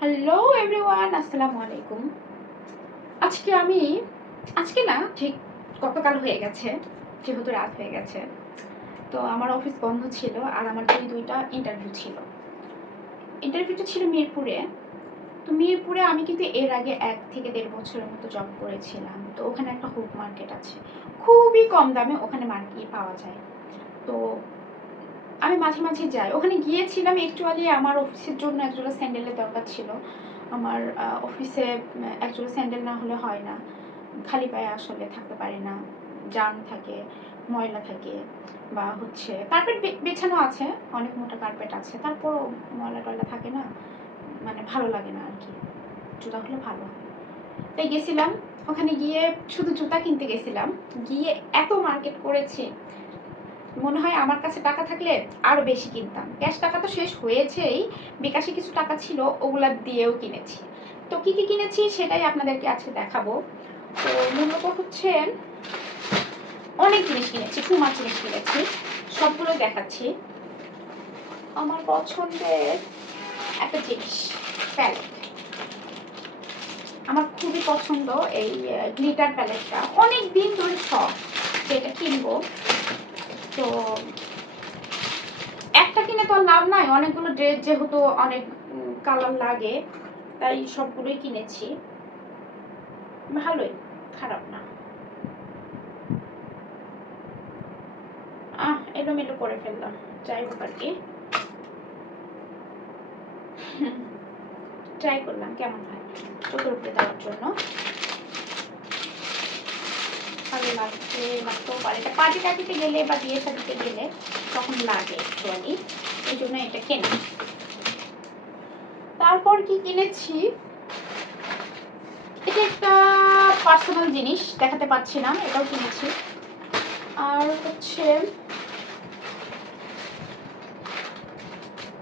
Hello everyone, আসসালামু আলাইকুম। আজকে না ঠিক গতকাল হয়ে গেছে, যেহেতু রাত হয়ে গেছে। তো আমার অফিস বন্ধ ছিল আর আমার দুইটা ইন্টারভিউটা ছিল মিরপুরে। তো মিরপুরে আমি কিন্তু এর আগে 1 থেকে 1.5 বছরের মতো জব করেছিলাম। তো ওখানে একটা হুক মার্কেট আছে, খুবই কম দামে ওখানে মার্কেট পাওয়া যায়। তো আমি মাঝে মাঝে যাই ওখানে। গিয়েছিলাম অ্যাকচুয়ালি আমার অফিসের জন্য একজোড়া স্যান্ডেলের দরকার ছিল। আমার অফিসে একজোড়া স্যান্ডেল না হলে হয় না, খালি পায়ে আসলে থাকতে পারি না। জার্ম থাকে, ময়লা থাকে, বা হচ্ছে কার্পেট বেছানো আছে, অনেক মোটা কার্পেট আছে, তারপরও ময়লা টয়লা থাকে না, মানে ভালো লাগে না আর কি। জুতা হলে ভালো হয়। তাই গেছিলাম ওখানে। গিয়ে শুধু জুতা কিনতে গেছিলাম, গিয়ে এত মার্কেট করেছি, মনে হয় আমার কাছে টাকা থাকলে আরো বেশি কিনতাম। ক্যাশ টাকা তো শেষ হয়েছেই, বিকাশে কিছু টাকা ছিল, ওগুলা দিয়েও কিনেছি। তো কি কি কিনেছি সেটাই আপনাদেরকে আজকে দেখাবো। তো মূলত হচ্ছে অনেক জিনিস কিনেছি, টু মাছ জিনিস কিনেছি, সবগুলো দেখাচ্ছি। আমার পছন্দের একটা জিনিস, প্যালেট। আমার খুবই পছন্দ এই গ্লিটার প্যালেটটা, অনেক দিন ধরে শখ যেটা কিনবো। তো একটা কিনে তো আর লাভ নাই, অনেকগুলো ড্রেস যেহেতু অনেক কালার লাগে, তাই সবগুলোই কিনেছি। ভালোই, খারাপ না। এলোমেলো করে ফেললাম, যাই হোক আর কি। ট্রাই করলাম কেমন হয় চোখের উপরে দেওয়ার জন্য। ভালো লাগছে, লাগতেও পারে। এটা পার্টি টার্টিতে গেলে বা বিয়ে শাদিতে গেলে তখন লাগে অ্যাকচুয়ালি, এই জন্য এটা কেনা। তারপর কি কিনেছি, এটা একটা পার্সোনাল জিনিস, দেখাতে পাচ্ছি না, এটাও কিনেছি। আর হচ্ছে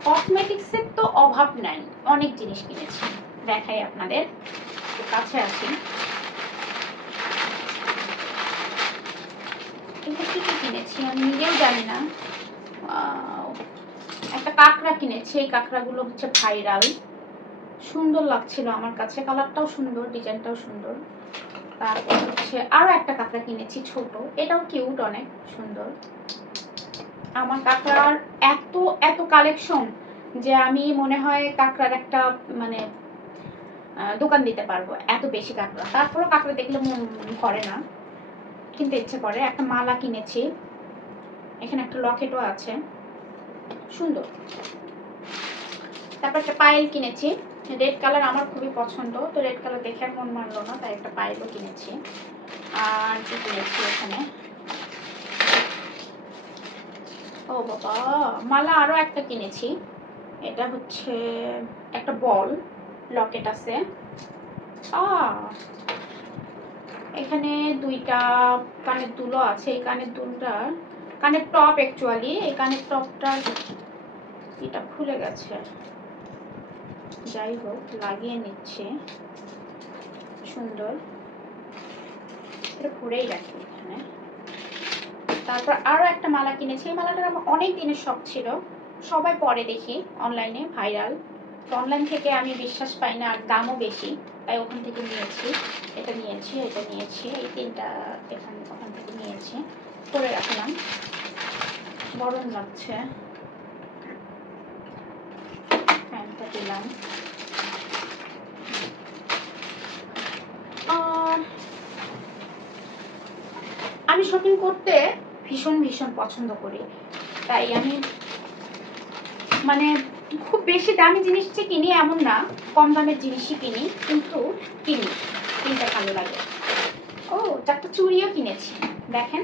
কসমেটিক্সের তো অভাব নাই, অনেক জিনিস কিনেছি, দেখাই আপনাদের, কাছে আসি। এটা কি কি কিনেছি আমি নিজেও জানি না। একটা কাঁকড়া কিনেছি, এই কাঁকড়াগুলো হচ্ছে ভাইরাল, সুন্দর লাগছিল আমার কাছে, কালারটাও সুন্দর, ডিজাইনটাও সুন্দর। তারপর হচ্ছে আরো একটা কাঁকড়া কিনেছি ছোট, এটাও কিউট, অনেক সুন্দর। আমার কাঁকড়ার এত এত কালেকশন যে আমি মনে হয় কাঁকড়ার একটা মানে দোকান দিতে পারবো, এত বেশি কাঁকড়া। তারপরও কাঁকড়া দেখলে মন করে না, কিনতে ইচ্ছে করে। একটা মালা কিনেছি, এখানে একটা লকেটও আছে, সুন্দর। তারপর একটা পায়েল কিনেছি, রেড কালার আমার খুবই পছন্দ, তো রেড কালার দেখে আর মন মানলো না, তাই একটা পায়েলও কিনেছি। আর কি কিনেছি এখানে, ও বাবা, মালা আরো একটা কিনেছি। এটা হচ্ছে একটা বল লকেট আছে। এখানে দুইটা কানের দুলও আছে। এই কানের দুলটা, কানের টপ অ্যাকচুয়ালি, এই কানের টপটা এটা খুলে গেছে, যাই হোক লাগিয়ে নিচ্ছে, সুন্দর। এটা পরেই রাখি এখানে। তারপর আরো একটা মালা কিনেছি, এই মালাটার আমার অনেক দিনের শখ ছিল, সবাই পরে দেখি অনলাইনে ভাইরাল, তো অনলাইন থেকে আমি বিশ্বাস পাই না, আর দামও বেশি, তাই ওখান থেকে নিয়েছি। এটা নিয়েছি, এটা নিয়েছি, এই তিনটা ওখান থেকে নিয়েছি, পরে রাখলাম, গরম লাগছে, ফ্যানটা দিলাম। আমি শপিং করতে ভীষণ ভীষণ পছন্দ করি, তাই আমি মানে খুব বেশি দামি জিনিস যে কিনি এমন না, কম দামের জিনিসই কিনি, কিন্তু কিনতে ভালো লাগে। ও, চারটা চুড়িও কিনেছি, দেখেন,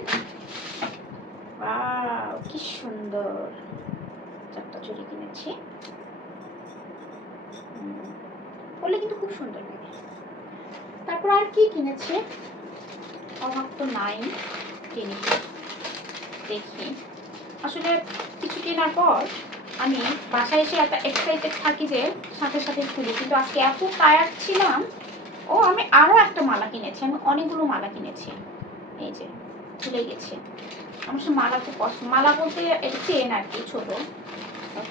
কি সুন্দর, চারটা চুড়ি কিনেছি, বললে কিন্তু খুব সুন্দর লাগে। তারপর আর কি কিনেছি, অভাব তো নাই জিনিস। দেখি, আসলে কিছু কেনার পর আমি বাসায় এসে এত এক্সাইটেড থাকি যে সাথে সাথে খুলি, কিন্তু আজকে এত টায়ার্ড ছিলাম। আমি আরো একটা মালা কিনেছি, আমি অনেকগুলো মালা কিনেছি, এই যে ভুলে গেছি। আমার সে মালা খুব পছন্দ, মালা বলতে এটা চেন আর কি, ছোট,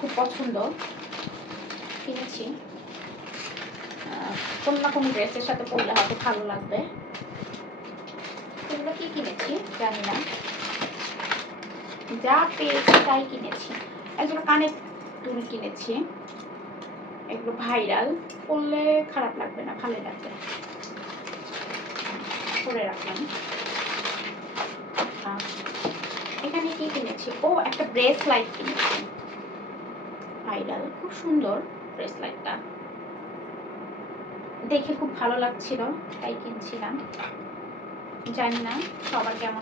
খুব পছন্দ, কিনেছি। কোনো না কোনো ড্রেসের সাথে পরলে হয়তো ভালো লাগবে। এগুলো কি কিনেছি জানি না, যা পেয়েছি তাই কিনেছি। একজন কানের দুল কিনেছি, এগুলো ভাইরাল, পরলে খারাপ লাগবে না, ভালোই লাগবে, পরে রাখলাম। এখানে কি কিনেছি, ও একটা ব্রেসলাইট কিনেছি ভাইরাল, খুব সুন্দর ব্রেসলাইটটা, দেখে খুব ভালো লাগছিল তাই কিনছিলাম। জানি না সবার কেমন